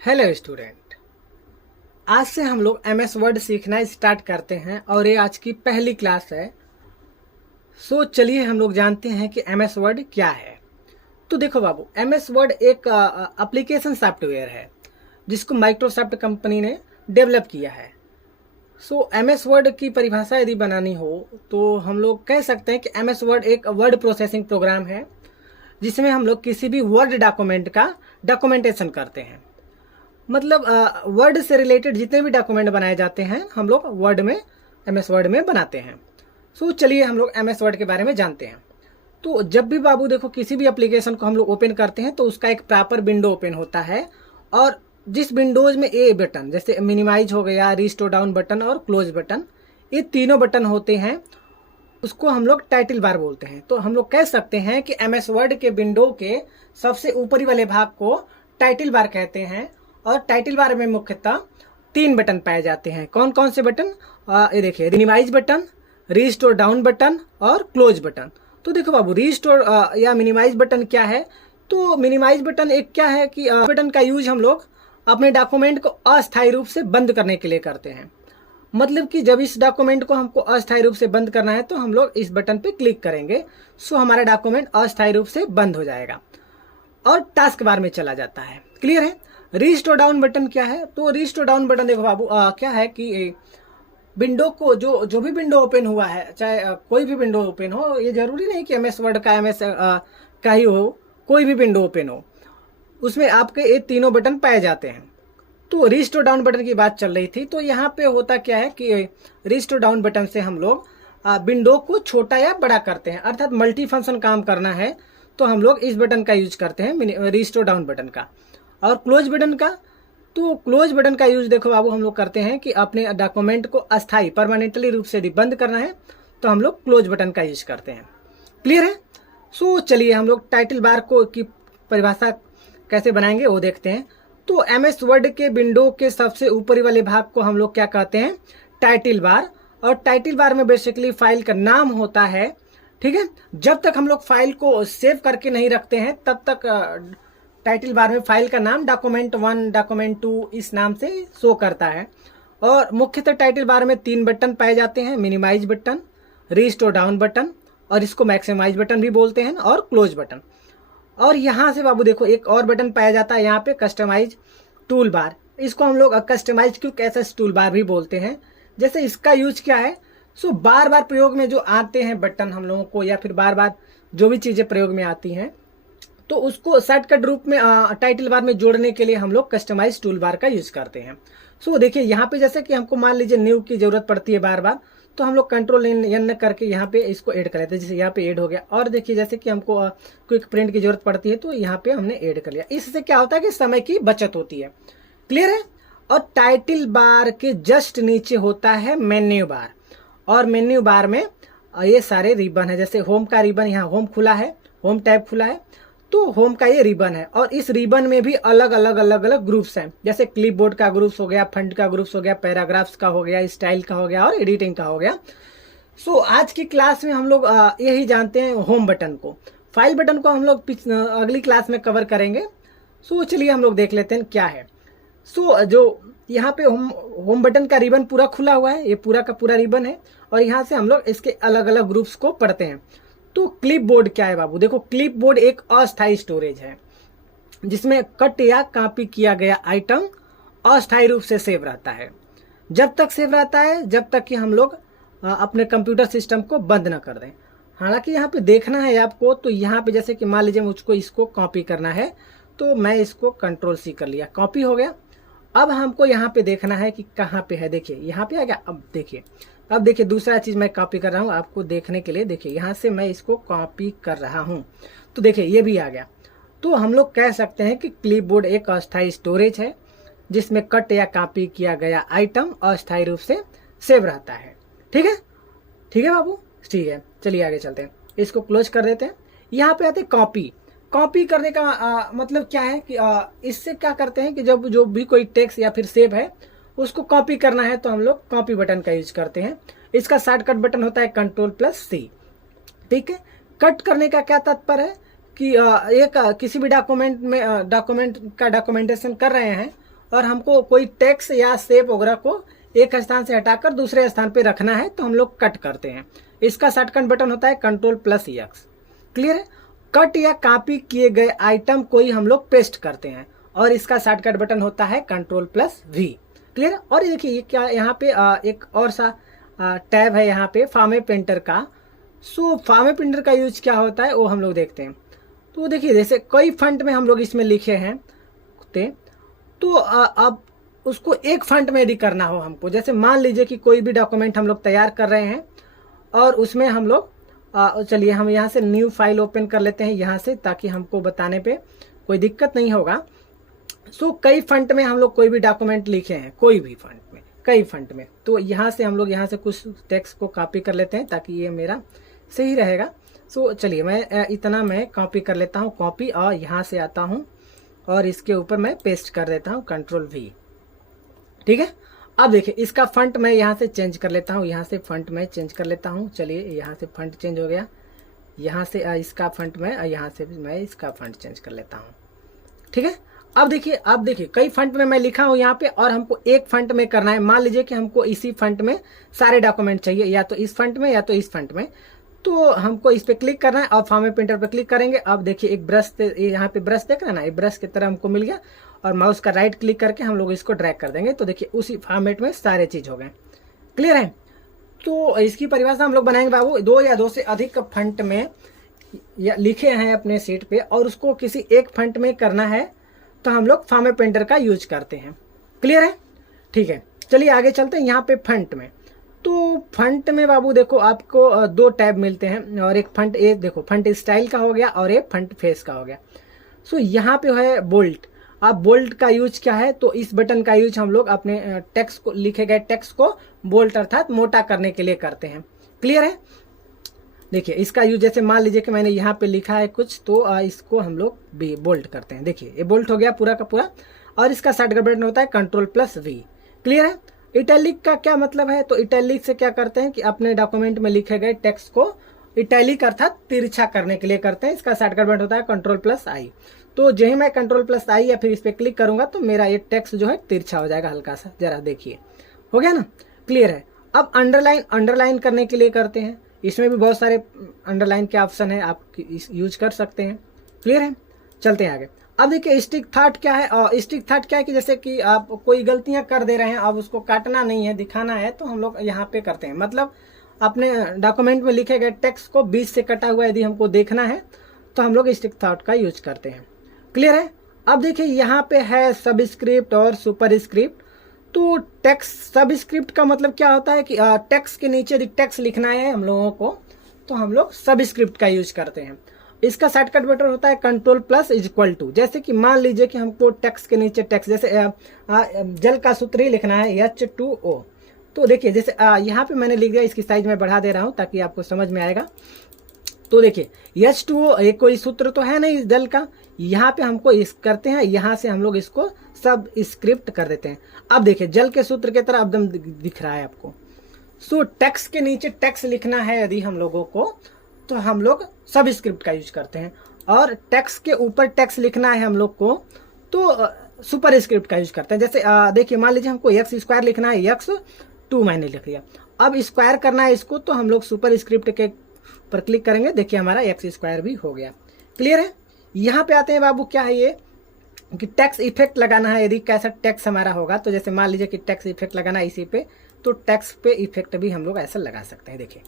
Hello student. आज से हम लोग एमएस वर्ड सीखना स्टार्ट करते हैं और ये आज की पहली क्लास है। सो चलिए हम लोग जानते हैं कि एमएस वर्ड क्या है। तो देखो बाबू, एमएस वर्ड एक एप्लीकेशन सॉफ्टवेयर है जिसको माइक्रोसॉफ्ट कंपनी ने डेवलप किया है। सो एमएस वर्ड की परिभाषा यदि बनानी हो तो हम लोग कह सकते हैं कि एमएस वर्ड एक वर्ड प्रोसेसिंग प्रोग्राम है जिसमें हम लोग किसी भी वर्ड डॉक्यूमेंट का डॉक्यूमेंटेशन करते हैं। मतलब वर्ड से रिलेटेड जितने भी डॉक्यूमेंट बनाए जाते हैं हम लोग वर्ड में, एमएस वर्ड में बनाते हैं। सो चलिए हम लोग एमएस वर्ड के बारे में जानते हैं। तो जब भी बाबू देखो किसी भी एप्लीकेशन को हम लोग ओपन करते हैं तो उसका एक प्रॉपर विंडो ओपन होता है और जिस विंडोज में ए बटन जैसे मिनिमाइज हो गया, रिस्टोर डाउन बटन और क्लोज बटन, ये तीनों बटन होते हैं उसको हम लोग टाइटल बार बोलते हैं। तो हम लोग कह सकते हैं कि एमएस वर्ड के विंडो के सबसे ऊपरी वाले भाग को टाइटल बार कहते हैं और टाइटल बार में मुख्यतः तीन बटन पाए जाते हैं। कौन कौन से बटन? ये देखिए, minimise button, restore down button और क्लोज बटन। तो देखो बाबू, रिस्टोर या मिनिमाइज बटन क्या है? तो मिनिमाइज बटन एक क्या है कि बटन का यूज हम लोग अपने डॉक्यूमेंट को अस्थायी रूप से बंद करने के लिए करते हैं। मतलब कि जब इस डॉक्यूमेंट को हमको अस्थायी रूप से बंद करना है तो हम लोग इस बटन पे क्लिक करेंगे, सो हमारा डॉक्यूमेंट अस्थायी रूप से बंद हो जाएगा और टास्क बार में चला जाता है। क्लियर है? रिस्टोर डाउन बटन क्या है? तो रिस्टोर डाउन बटन देखो बाबू, क्या है कि विंडो को जो भी विंडो ओपन हुआ है, चाहे कोई भी विंडो ओपन हो, ये जरूरी नहीं कि एमएस वर्ड का, एमएस का ही हो, कोई भी विंडो ओपन हो उसमें आपके ये तीनों बटन पाए जाते हैं। तो रिस्टोर डाउन बटन की बात चल रही थी। तो यहाँ पे होता क्या है कि रिस्टोर डाउन बटन से हम लोग विंडो को छोटा या बड़ा करते हैं, अर्थात मल्टी फंक्शन काम करना है तो हम लोग इस बटन का यूज करते हैं, रिस्टोर डाउन बटन का। और क्लोज बटन का, तो क्लोज बटन का यूज देखो बाबू हम लोग करते हैं कि अपने डॉक्यूमेंट को अस्थाई परमानेंटली रूप से यदि बंद करना है तो हम लोग क्लोज बटन का यूज करते हैं। क्लियर है? सो चलिए हम लोग टाइटल बार को की परिभाषा कैसे बनाएंगे वो देखते हैं। तो एमएस वर्ड के विंडो के सबसे ऊपरी वाले भाग को हम लोग क्या कहते हैं? Title bar. और टाइटल बार में बेसिकली फाइल का नाम होता है। ठीक है, जब तक हम लोग फाइल को सेव करके नहीं रखते हैं तब तक टाइटल बार में फाइल का नाम document1, document2 इस नाम से शो करता है। और मुख्यतः टाइटल बार में तीन बटन पाए जाते हैं, minimise button, restore down button और इसको मैक्सिमाइज बटन भी बोलते हैं, और क्लोज बटन। और यहाँ से बाबू देखो एक और बटन पाया जाता है यहाँ पे, कस्टमाइज टूल बार। इसको हम लोग customise quick access tool bar भी बोलते हैं। जैसे इसका यूज क्या है? सो बार बार प्रयोग में जो आते हैं बटन हम लोगों को, या फिर बार बार जो भी चीजें प्रयोग में आती हैं तो उसको शॉर्टकट रूप में टाइटल बार में जोड़ने के लिए हम लोग कस्टमाइज टूल बार का यूज करते हैं। सो देखिए यहाँ पे जैसे कि हमको मान लीजिए न्यू की जरूरत पड़ती है बार बार, तो हम लोग कंट्रोल एन करके यहाँ पे इसको ऐड कर लेते हैं। जैसे यहाँ पे ऐड हो गया। और देखिए जैसे कि हमको क्विक प्रिंट की जरूरत पड़ती है तो यहाँ पे हमने ऐड कर लिया। इससे क्या होता है कि समय की बचत होती है। क्लियर है? और टाइटल बार के जस्ट नीचे होता है मेन्यू बार, और मेन्यू बार में ये सारे रिबन है। जैसे होम का रिबन, यहाँ होम खुला है, होम टैब खुला है, तो होम का ये रिबन है। और इस रिबन में भी अलग अलग ग्रुप्स हैं। जैसे क्लिपबोर्ड का ग्रुप्स हो गया, फंड का ग्रुप्स हो गया, पैराग्राफ्स का हो गया, स्टाइल का हो गया और एडिटिंग का हो गया। सो आज की क्लास में हम लोग यही जानते हैं होम बटन को। फाइल बटन को हम लोग अगली क्लास में कवर करेंगे। सो चलिए हम लोग देख लेते हैं क्या है। सो जो यहाँ पे होम बटन का रिबन पूरा खुला हुआ है, ये पूरा का पूरा रिबन है, और यहाँ से हम लोग इसके अलग अलग ग्रुप्स को पढ़ते हैं। तो क्लिपबोर्ड क्या है बाबू? देखो क्लिपबोर्ड एक अस्थायी स्टोरेज है जिसमें कट या कॉपी किया गया आइटम अस्थायी रूप से सेव रहता है। जब तक सेव रहता है जब तक कि हम लोग अपने कंप्यूटर सिस्टम को बंद न कर दें। हालांकि यहाँ पे देखना है आपको, तो यहाँ पे जैसे कि मान लीजिए मुझको इसको कॉपी करना है तो मैं इसको कंट्रोल सी कर लिया, कॉपी हो गया। अब हमको यहाँ पे देखना है कि कहाँ पे है। देखिए यहाँ पे आ गया। अब देखिए दूसरा चीज मैं कॉपी कर रहा हूँ आपको देखने के लिए। देखिए यहाँ से मैं इसको कॉपी कर रहा हूँ तो देखिए ये भी आ गया। तो हम लोग कह सकते हैं कि क्लिपबोर्ड एक अस्थायी स्टोरेज है जिसमें कट या कॉपी किया गया आइटम अस्थायी रूप से सेव रहता है। ठीक है? ठीक है बाबू? ठीक है, चलिए आगे चलते हैं। इसको क्लोज कर देते हैं। यहाँ पे आते हैं कॉपी। कॉपी करने का मतलब क्या है कि इससे क्या करते हैं कि जब जो भी कोई टेक्स्ट या फिर सेव है उसको कॉपी करना है तो हम लोग कॉपी बटन का यूज करते हैं। इसका शॉर्टकट बटन होता है Ctrl+C। ठीक है? कट करने का क्या तात्पर्य है कि एक किसी भी डॉक्यूमेंट में डॉक्यूमेंट का डॉक्यूमेंटेशन कर रहे हैं और हमको कोई टेक्स्ट या शेप वगैरह को एक स्थान से हटाकर दूसरे स्थान पे रखना है तो हम लोग कट करते हैं। इसका शॉर्टकट बटन होता है Ctrl+X। क्लियर है। कट या कॉपी किए गए आइटम को ही हम लोग पेस्ट करते हैं और इसका शॉर्टकट बटन होता है Ctrl+V। क्लियर है। और देखिए ये क्या यहाँ पे एक और सा टैब है यहाँ पे फॉर्मे पेंटर का। सो फॉर्मे पेंटर का यूज क्या होता है वो हम लोग देखते हैं। तो देखिए जैसे कई फंट में हम लोग इसमें लिखे हैं तो अब उसको एक फंट में यदि करना हो हमको, जैसे मान लीजिए कि कोई भी डॉक्यूमेंट हम लोग तैयार कर रहे हैं और उसमें हम लोग चलिए हम यहाँ से न्यू फाइल ओपन कर लेते हैं यहाँ से, ताकि हमको बताने पे कोई दिक्कत नहीं होगा। सो कई फंट में हम लोग कोई भी डॉक्यूमेंट लिखे हैं, कोई भी फंट में, कई फंट में, तो यहाँ से हम लोग यहाँ से कुछ टेक्स्ट को कॉपी कर लेते हैं ताकि ये मेरा सही रहेगा। सो चलिए मैं इतना मैं कॉपी कर लेता हूँ, कॉपी, और यहाँ से आता हूँ और इसके ऊपर मैं पेस्ट कर देता हूँ Ctrl+V। ठीक है। अब देखिए इसका फंट मैं यहाँ से चेंज कर लेता हूँ, यहाँ से फंट मैं चेंज कर लेता हूँ। चलिए यहाँ से फंट चेंज हो गया, यहाँ से इसका फंट मैं, यहाँ से भी मैं इसका फंट चेंज कर लेता हूँ। ठीक है। अब देखिए कई फंट में मैं लिखा हूँ यहाँ पे और हमको एक फंट में करना है। मान लीजिए कि हमको इसी फंट में सारे डॉक्यूमेंट चाहिए, या तो इस फंट में या तो इस फंट में, तो हमको इस पे क्लिक करना है और फॉर्मे पेंटर पे क्लिक करेंगे। अब देखिए एक ब्रश, यहाँ पे ब्रश देख रहे हैं ना, ये ब्रश की तरह हमको मिल गया और माउस का राइट क्लिक करके हम लोग इसको ड्रैग कर देंगे। तो देखिए उसी फॉर्मेट में सारे चीज हो गए। क्लियर है। तो इसकी परिभाषा हम लोग बनाएंगे बाबू, 2 या 2 से अधिक फंट में या लिखे हैं अपने शीट पे और उसको किसी एक फंट में करना है तो हम लोग फॉर्मे पेंटर का यूज करते हैं। क्लियर है। ठीक है। चलिए आगे चलते हैं यहाँ पे फंट में। तो फंट में बाबू देखो आपको 2 टैब मिलते हैं और एक फंट, एक देखो फंट स्टाइल का हो गया और एक फंट फेस का हो गया। सो यहाँ पे है बोल्ट। अब बोल्ट का यूज क्या है, तो इस बटन का यूज हम लोग अपने टेक्स्ट को, लिखे गए टेक्स्ट को बोल्ट अर्थात मोटा करने के लिए करते हैं। क्लियर है। देखिए इसका यूज जैसे मान लीजिए कि मैंने यहाँ पे लिखा है कुछ, तो इसको हम लोग भी बोल्ट करते हैं। देखिए ये बोल्ट हो गया पूरा का पूरा और इसका शॉर्टकट बटन होता है Ctrl+V। क्लियर है। इटैलिक का क्या मतलब है, तो इटैलिक से क्या करते हैं कि अपने डॉक्यूमेंट में लिखे गए टेक्स्ट को इटैलिक अर्थात तिरछा करने के लिए करते हैं। इसका शॉर्टकट बटन होता है Ctrl+I। तो जो ही मैं Ctrl+I या फिर इस पर क्लिक करूंगा तो मेरा ये टेक्स्ट जो है तिरछा हो जाएगा हल्का सा। जरा देखिए हो गया ना। क्लियर है। अब अंडरलाइन करने के लिए करते हैं। इसमें भी बहुत सारे अंडरलाइन के ऑप्शन है, आप यूज कर सकते हैं। क्लियर है। चलते हैं आगे। अब देखिए स्टिक थॉट क्या है, और स्टिक थॉट क्या है कि जैसे कि आप कोई गलतियां कर दे रहे हैं, अब उसको काटना नहीं है, दिखाना है, तो हम लोग यहाँ पे करते हैं। मतलब अपने डॉक्यूमेंट में लिखे गए टेक्स्ट को बीच से कटा हुआ यदि हमको देखना है तो हम लोग स्टिक थॉट का यूज करते हैं। क्लियर है। अब देखिए यहाँ पे है सबस्क्रिप्ट और सुपरस्क्रिप्ट। तो टेक्स्ट सबस्क्रिप्ट का मतलब क्या होता है कि टेक्स्ट के नीचे यदि टेक्स्ट लिखना है हम लोगों को तो हम लोग सबस्क्रिप्ट का यूज करते हैं। इसका शॉर्टकट बटन होता है Ctrl+=। जैसे कि मान लीजिए कि हमको टेक्स्ट के नीचे टेक्स्ट, जैसे जल का सूत्र ही लिखना है H2O। तो देखिए जैसे यहाँ पे मैंने लिख दिया, इसकी साइज मैं बढ़ा दे रहा हूँ ताकि आपको समझ में आएगा। तो देखिए H2O एक कोई सूत्र तो है नहीं जल का, यहाँ पे हमको इस करते हैं, यहाँ से हम लोग इसको सब स्क्रिप्ट कर देते हैं। अब देखिए जल के सूत्र की तरह एकदम दिख रहा है आपको। सो टेक्स्ट के नीचे टेक्स्ट लिखना है यदि हम लोगों को तो हम लोग सब स्क्रिप्ट का यूज करते हैं, और टेक्स्ट के ऊपर टेक्स्ट लिखना है हम लोग को तो सुपर स्क्रिप्ट का यूज करते हैं। जैसे देखिए मान लीजिए हमको x² लिखना है, x2 मैंने लिख लिया, अब स्क्वायर करना है इसको तो हम लोग सुपर स्क्रिप्ट के पर क्लिक करेंगे। देखिए हमारा x² भी हो गया। क्लियर है। यहाँ पे आते हैं बाबू, क्या है ये कि टेक्स्ट इफेक्ट लगाना है। यदि कैसा टेक्स्ट हमारा होगा तो जैसे मान लीजिए कि टेक्स्ट इफेक्ट लगाना है इसी पे, तो टेक्स्ट पे इफेक्ट भी हम लोग ऐसा लगा सकते हैं। देखिए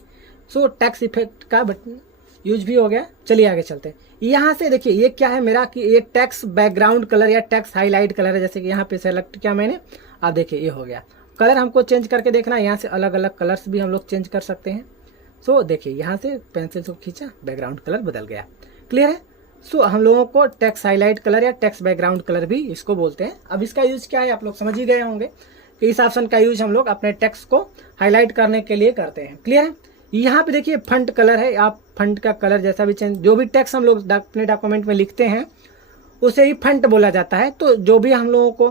सो टेक्स्ट इफेक्ट का बटन यूज भी हो गया। चलिए आगे चलते हैं। यहाँ से देखिए ये क्या है मेरा कि ये टेक्स्ट बैकग्राउंड कलर या टेक्स्ट हाईलाइट कलर है। जैसे कि यहाँ पे सेलेक्ट किया मैंने, अब देखिए ये हो गया। कलर हमको चेंज करके देखना है, यहाँ से अलग अलग कलर्स भी हम लोग चेंज कर सकते हैं। सो देखिए यहाँ से पेंसिल से खींचा, बैकग्राउंड कलर बदल गया। क्लियर है। सो हम लोगों को टेक्स्ट हाईलाइट कलर या टेक्स्ट बैकग्राउंड कलर भी इसको बोलते हैं। अब इसका यूज क्या है आप लोग समझ ही गए होंगे कि इस ऑप्शन का यूज हम लोग अपने टेक्स्ट को हाईलाइट करने के लिए करते हैं। क्लियर है। यहाँ पे देखिए फंट कलर है, आप फंट का कलर जैसा भी चेंज, जो भी टेक्स्ट हम लोग अपने डॉक्यूमेंट में लिखते हैं उसे ही फंट बोला जाता है। तो जो भी हम लोगों को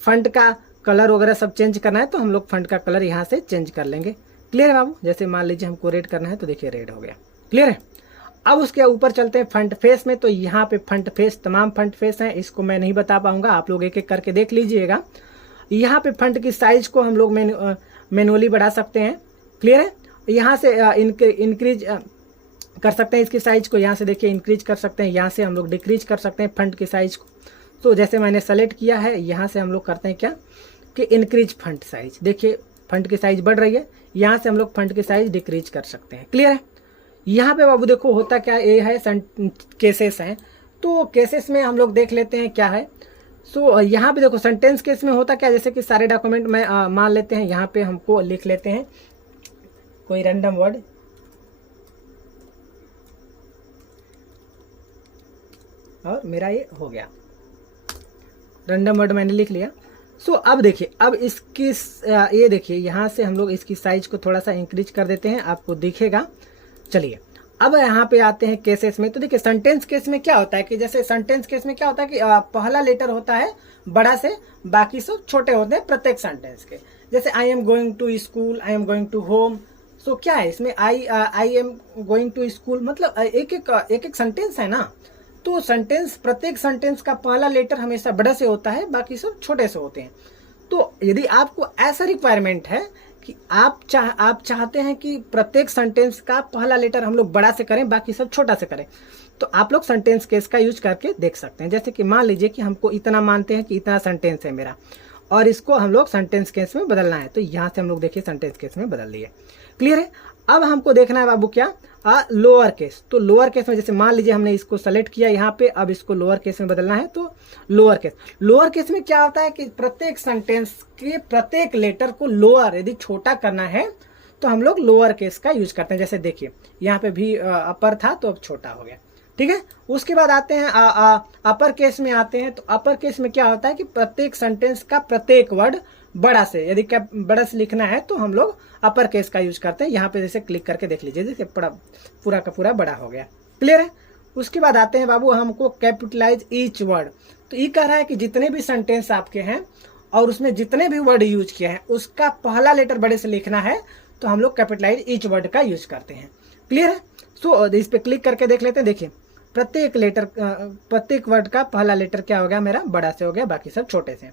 फंट का कलर वगैरह सब चेंज करना है तो हम लोग फंट का कलर यहाँ से चेंज कर लेंगे। क्लियर है बाबू। जैसे मान लीजिए हमको रेड करना है तो देखिए रेड हो गया। क्लियर है। अब उसके ऊपर चलते हैं फ्रंट फेस में। तो यहाँ पे फ्रंट फेस, तमाम फ्रंट फेस हैं, इसको मैं नहीं बता पाऊंगा, आप लोग एक एक करके देख लीजिएगा। यहाँ पे फ्रंट की साइज को हम लोग मैनुअली बढ़ा सकते हैं। क्लियर है। यहाँ से इंक्रीज कर सकते हैं इसकी साइज को, यहाँ से देखिए इंक्रीज कर सकते हैं, यहाँ से हम लोग डिक्रीज कर सकते हैं फ्रंट की साइज को। तो जैसे मैंने सेलेक्ट किया है, यहाँ से हम लोग करते हैं क्या कि इंक्रीज फ्रंट साइज। देखिए फ्रंट की साइज बढ़ रही है, यहाँ से हम लोग फ्रंट की साइज डिक्रीज कर सकते हैं। क्लियर है। यहाँ पे बाबू देखो होता क्या, ये है केसेस हैं। तो केसेस में हम लोग देख लेते हैं क्या है। सो यहाँ पे देखो सेंटेंस केस में होता क्या, जैसे कि सारे डॉक्यूमेंट में मान लेते हैं, यहाँ पे हमको लिख लेते हैं कोई रैंडम वर्ड, और मेरा ये हो गया रैंडम वर्ड, मैंने लिख लिया। सो अब देखिए, अब इसकी ये देखिए यहाँ से हम लोग इसकी साइज को थोड़ा सा इंक्रीज कर देते हैं, आपको दिखेगा। चलिए अब यहाँ पे आते हैं केसेस में। तो देखिए सेंटेंस केस में क्या होता है कि जैसे सेंटेंस केस में क्या होता है कि पहला लेटर होता है बड़ा से, बाकी सब छोटे होते हैं प्रत्येक सेंटेंस के। जैसे I am going to school, I am going to home. So क्या है इसमें, I am going to school मतलब एक एक सेंटेंस है ना। तो सेंटेंस, प्रत्येक सेंटेंस का पहला लेटर हमेशा बड़ा से होता है, बाकी सब छोटे से होते हैं। तो यदि आपको ऐसा रिक्वायरमेंट है कि आप चाहते हैं कि प्रत्येक सेंटेंस का पहला लेटर हम लोग बड़ा से करें, बाकी सब छोटा से करें, तो आप लोग सेंटेंस केस का यूज करके देख सकते हैं। जैसे कि मान लीजिए कि हमको इतना मानते हैं कि इतना सेंटेंस है मेरा, और इसको हम लोग सेंटेंस केस में बदलना है। तो यहाँ से हम लोग देखिए सेंटेंस केस में बदल लिए। क्लियर है। अब हमको देखना है बाबू क्या, लोअर केस। तो लोअर केस में जैसे मान लीजिए हमने इसको सेलेक्ट किया यहाँ पे, अब इसको लोअर केस में बदलना है। तो लोअर केस, लोअर केस में क्या होता है कि प्रत्येक सेंटेंस के प्रत्येक लेटर को लोअर यदि छोटा करना है तो हम लोग लोअर केस का यूज करते हैं। जैसे देखिए यहाँ पे भी अपर था तो अब छोटा हो गया। ठीक है। उसके बाद आते हैं अपर केस में आते हैं। तो अपर केस में क्या होता है कि प्रत्येक सेंटेंस का प्रत्येक वर्ड बड़ा से, यदि क्या बड़ा से लिखना है तो हम लोग अपर केस का यूज करते हैं। यहाँ पे जैसे क्लिक करके देख लीजिए, जैसे पूरा का पूरा बड़ा हो गया। क्लियर है। उसके बाद आते हैं बाबू हमको कैपिटलाइज ईच वर्ड। तो ये कह रहा है कि जितने भी सेंटेंस आपके हैं और उसमें जितने भी वर्ड यूज किए हैं उसका पहला लेटर बड़े से लिखना है, तो हम लोग कैपिटलाइज ईच वर्ड का यूज करते हैं। क्लियर है। सो इस पे क्लिक करके देख लेते हैं। देखिए प्रत्येक वर्ड का पहला लेटर क्या हो गया मेरा, बड़ा से हो गया, बाकी सब छोटे से।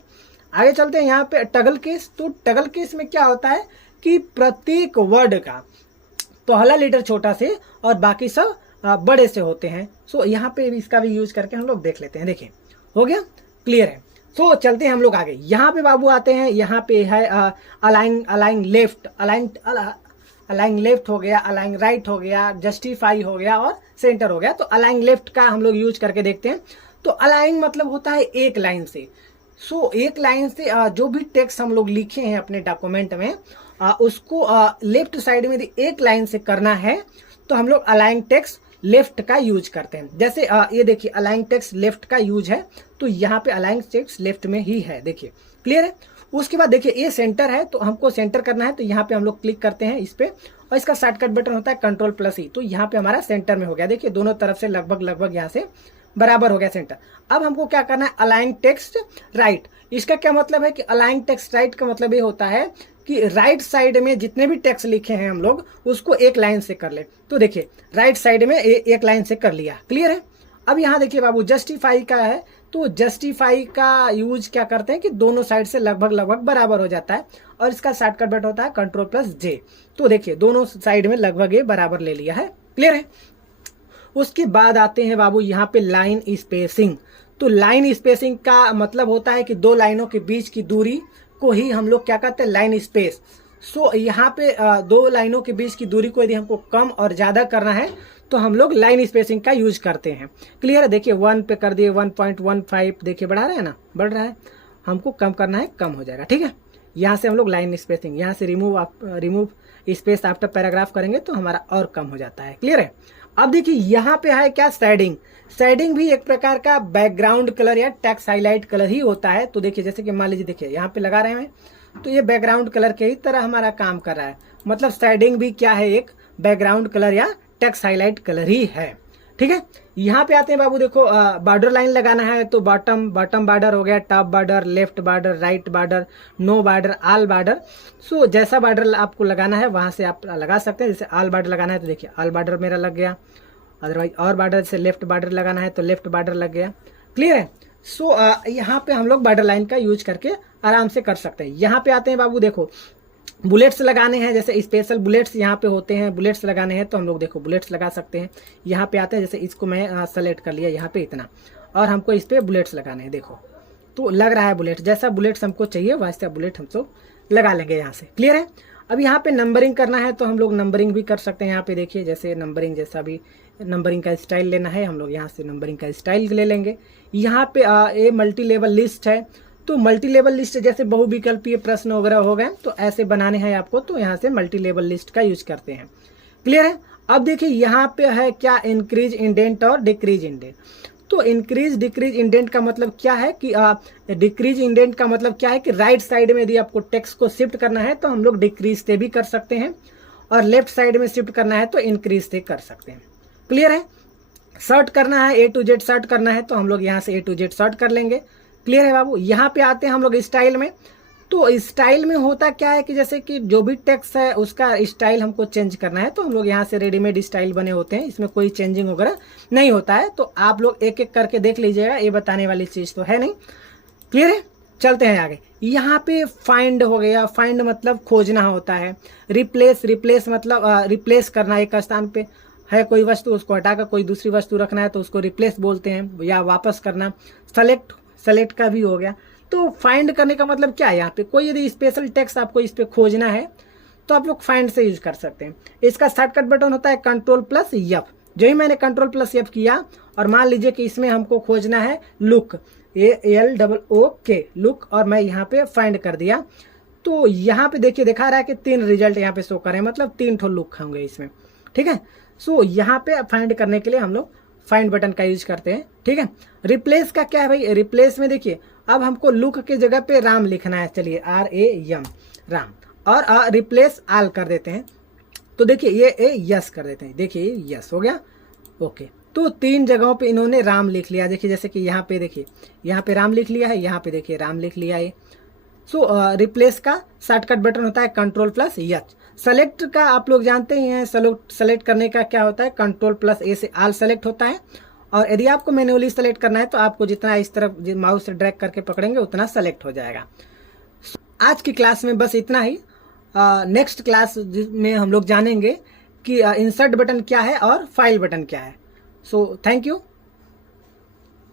आगे चलते हैं यहाँ पे टगल केस। तो टगल केस में क्या होता है कि प्रत्येक वर्ड का पहला लेटर छोटा से और बाकी सब बड़े से होते हैं। सो यहाँ पे इसका भी यूज करके हम लोग देख लेते हैं। देखिए हो गया। क्लियर है। तो चलते हैं हम लोग आगे। यहाँ पे बाबू आते हैं, यहाँ पे है अलाइन लेफ्ट, अलाइन लेफ्ट हो गया, अलाइन राइट हो गया, जस्टिफाई हो गया और सेंटर हो गया। तो अलाइन लेफ्ट का हम लोग यूज करके देखते हैं। तो अलाइन मतलब होता है एक लाइन से। सो एक लाइन से जो भी टेक्स्ट हम लोग लिखे हैं अपने डॉक्यूमेंट में, उसको लेफ्ट साइड में यदि एक लाइन से करना है तो हम लोग अलाइन टेक्स्ट लेफ्ट का यूज करते हैं। जैसे ये देखिए अलाइन टेक्स्ट लेफ्ट का यूज है, तो यहाँ पे अलाइन टेक्स्ट लेफ्ट में ही है। देखिए क्लियर है। उसके बाद देखिए ये सेंटर है, तो हमको सेंटर करना है, तो यहाँ पे हम लोग क्लिक करते हैं इस पे, और इसका शॉर्टकट बटन होता है Ctrl+E। तो यहाँ पे हमारा सेंटर में हो गया। देखिए दोनों तरफ से लगभग यहाँ से बराबर हो गया सेंटर। अब हमको क्या करना है, अलाइन टेक्स्ट राइट। इसका क्या मतलब है कि अलाइन टेक्स्ट राइट का मतलब ये होता है कि राइट साइड में जितने भी टेक्स्ट लिखे हैं हम लोग उसको एक लाइन से कर ले। तो देखिए राइट साइड में एक लाइन से कर लिया। क्लियर है। अब यहाँ देखिए बाबू जस्टिफाई का है, तो जस्टिफाई का यूज क्या करते हैं कि दोनों साइड से लगभग बराबर हो जाता है, और इसका शॉर्टकट बटन होता है Ctrl+J। तो देखिए दोनों साइड में लगभग ये बराबर ले लिया है। क्लियर है। उसके बाद आते हैं बाबू यहाँ पे लाइन स्पेसिंग। तो लाइन स्पेसिंग का मतलब होता है कि दो लाइनों के बीच की दूरी को ही हम लोग क्या कहते हैं, लाइन स्पेस। सो यहाँ पे दो लाइनों के बीच की दूरी को यदि हमको कम और ज्यादा करना है तो हम लोग लाइन स्पेसिंग का यूज करते हैं। क्लियर है। देखिए 1 पे कर दिए 1.15, देखिए बढ़ा रहे हैं ना, बढ़ रहा है, हमको कम करना है, कम हो जाएगा। ठीक है। यहाँ से हम लोग लाइन स्पेसिंग, यहाँ से रिमूव स्पेस आफ्टर पैराग्राफ करेंगे तो हमारा और कम हो जाता है। क्लियर है। अब देखिए यहाँ पे है क्या, शेडिंग। शेडिंग भी एक प्रकार का बैकग्राउंड कलर या टेक्स्ट हाईलाइट कलर ही होता है। तो देखिए जैसे कि मान लीजिए देखिए यहाँ पे लगा रहे हैं, तो ये बैकग्राउंड कलर के ही तरह हमारा काम कर रहा है। मतलब शेडिंग भी क्या है, एक बैकग्राउंड कलर या टेक्स्ट हाईलाइट कलर ही है। ठीक है। यहाँ पे आते हैं बाबू, देखो बॉर्डर लाइन लगाना है तो बॉटम बॉर्डर हो गया, top border, left border, right border, no border, all border. So जैसा बॉर्डर आपको लगाना है वहां से आप लगा सकते हैं। जैसे ऑल बॉर्डर लगाना है तो देखिए ऑल बॉर्डर मेरा लग गया। अदरवाइज और बॉर्डर जैसे लेफ्ट बॉर्डर लगाना है तो लेफ्ट बॉर्डर लग गया। क्लियर है। सो यहाँ पे हम लोग बॉर्डर लाइन का यूज करके आराम से कर सकते हैं। यहाँ पे आते हैं बाबू, देखो बुलेट्स लगाने हैं, जैसे स्पेशल बुलेट्स यहाँ पे होते हैं, बुलेट्स लगाने हैं तो हम लोग देखो बुलेट्स लगा सकते हैं। यहाँ पे आते हैं, जैसे इसको मैं सेलेक्ट कर लिया यहाँ पे इतना, और हमको इस पे बुलेट्स लगाने हैं। देखो तो लग रहा है बुलेट, जैसा बुलेट्स हमको चाहिए वैसा बुलेट हम लोग लगा लेंगे यहाँ से। क्लियर है। अब यहाँ पे नंबरिंग करना है तो हम लोग नंबरिंग भी कर सकते हैं। यहाँ पे देखिए जैसे नंबरिंग, जैसा भी नंबरिंग का स्टाइल लेना है हम लोग यहाँ से नंबरिंग का स्टाइल ले लेंगे। यहाँ पे ये मल्टी लेवल लिस्ट है, तो मल्टी लेवल लिस्ट जैसे बहुविकल्पीय प्रश्न वगैरह हो गए तो ऐसे बनाने हैं आपको, तो यहाँ से मल्टी लेवल लिस्ट का यूज करते हैं। क्लियर है। अब देखिए यहाँ पे है क्या, इंक्रीज इंडेंट और डिक्रीज इंडेंट। तो इंक्रीज डिक्रीज इंडेंट का मतलब क्या है कि डिक्रीज इंडेंट का मतलब क्या है कि राइट साइड में यदि आपको टेक्स्ट को शिफ्ट करना है तो हम लोग डिक्रीज से भी कर सकते हैं, और लेफ्ट साइड में शिफ्ट करना है तो इंक्रीज से कर सकते हैं। क्लियर है। सर्ट करना है, A to Z सर्ट करना है तो हम लोग यहाँ से A to Z सर्ट कर लेंगे। क्लियर है बाबू। यहाँ पे आते हैं हम लोग स्टाइल में, तो स्टाइल में होता क्या है कि जैसे कि जो भी टेक्स्ट है उसका स्टाइल हमको चेंज करना है तो हम लोग यहाँ से रेडीमेड स्टाइल बने होते हैं, इसमें कोई चेंजिंग वगैरह नहीं होता है। तो आप लोग एक एक करके देख लीजिएगा, ये बताने वाली चीज़ तो है नहीं। क्लियर है। चलते हैं आगे। यहाँ पे फाइंड हो गया, फाइंड मतलब खोजना होता है। रिप्लेस, रिप्लेस मतलब रिप्लेस करना, एक स्थान पे है कोई वस्तु उसको हटाकर कोई दूसरी वस्तु रखना है तो उसको रिप्लेस बोलते हैं, या वापस करना। सेलेक्ट, सेलेक्ट का भी हो गया। तो फाइंड करने का मतलब क्या है, यहाँ पे कोई यदि स्पेशल टेक्स्ट आपको इस पे खोजना है तो आप लोग फाइंड से यूज कर सकते हैं। इसका शॉर्टकट बटन होता है Ctrl+F। जो ही मैंने Ctrl+F किया और मान लीजिए कि इसमें हमको खोजना है लुक, ALOOK लुक, और मैं यहाँ पे फाइंड कर दिया तो यहाँ पे देखिए दिखा रहा है कि 3 रिजल्ट यहाँ पे शो कर रहे हैं, मतलब 3 ठो लुक होंगे इसमें। ठीक है। सो यहाँ पे फाइंड करने के लिए हम लोग फाइंड बटन का यूज करते हैं। ठीक है। रिप्लेस का क्या है भाई, रिप्लेस में देखिए अब हमको लुक की जगह पे राम लिखना है, चलिए RAM राम, और रिप्लेस आल कर देते हैं तो देखिए ये यस कर देते हैं, देखिए यस हो गया। ओके, तो 3 जगहों पे इन्होंने राम लिख लिया। देखिए जैसे कि यहाँ पे देखिए यहाँ पे राम लिख लिया है, यहाँ पे देखिए राम लिख लिया है। सो रिप्लेस का शॉर्टकट बटन होता है Ctrl+H। सेलेक्ट का आप लोग जानते ही हैं, सेलेक्ट करने का क्या होता है, Ctrl+A से आल सेलेक्ट होता है, और यदि आपको मैन्युअली सेलेक्ट करना है तो आपको जितना इस तरफ माउस से ड्रैग करके पकड़ेंगे उतना सेलेक्ट हो जाएगा। आज की क्लास में बस इतना ही। नेक्स्ट क्लास में हम लोग जानेंगे कि इंसर्ट बटन क्या है और फाइल बटन क्या है। So thank you.